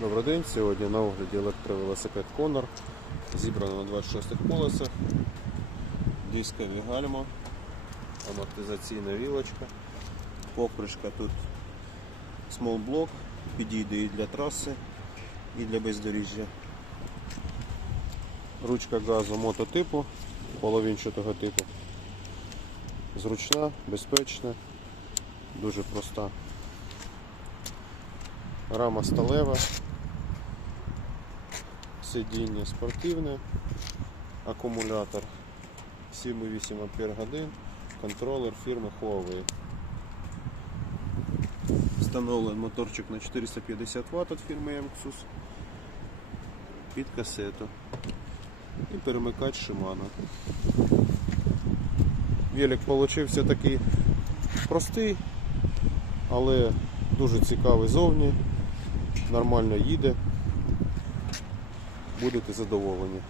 Добрий день, сьогодні на огляді електровелосипед Conor. Зібрано на 26 колесах, дискові гальма, амортизаційна вілочка, покришка тут block, підійде і для траси, і для бездоріжжя. Ручка газу мототипу, половинчатого типу. Зручна, безпечна, дуже проста. Рама сталева, сидіння спортивне, акумулятор 7,8 Ампер годин, контролер фірми Huawei. Встановлений моторчик на 450 Вт від фірми Emxus під касету і перемикач Shimano. Велик получився такий простий, але дуже цікавий зовні, нормально їде, будете задоволені.